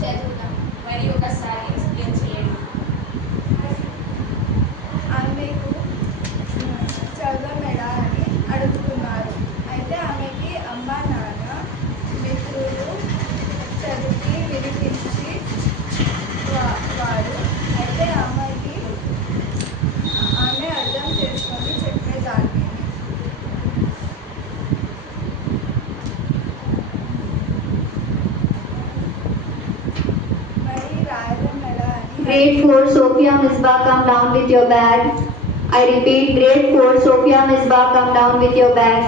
చదువుదాం. మరి ఒకసారి ఎక్స్ప్లెయిన్ చేయండి. ఆమెకు చదవమేడా అని అడుగుతున్నారు. అయితే ఆమెకి అమ్మ నాన్న మిత్రులు చదివి వినిపించి వారు. అయితే అమ్మాయికి ఆమె అర్థం చేసుకొని చెప్పేదాన్ని. మరి రాయలమేడా అని Grade 4, Sophia Misbah, come down with your bag. I repeat, grade 4, Sophia Misbah, come down with your bag.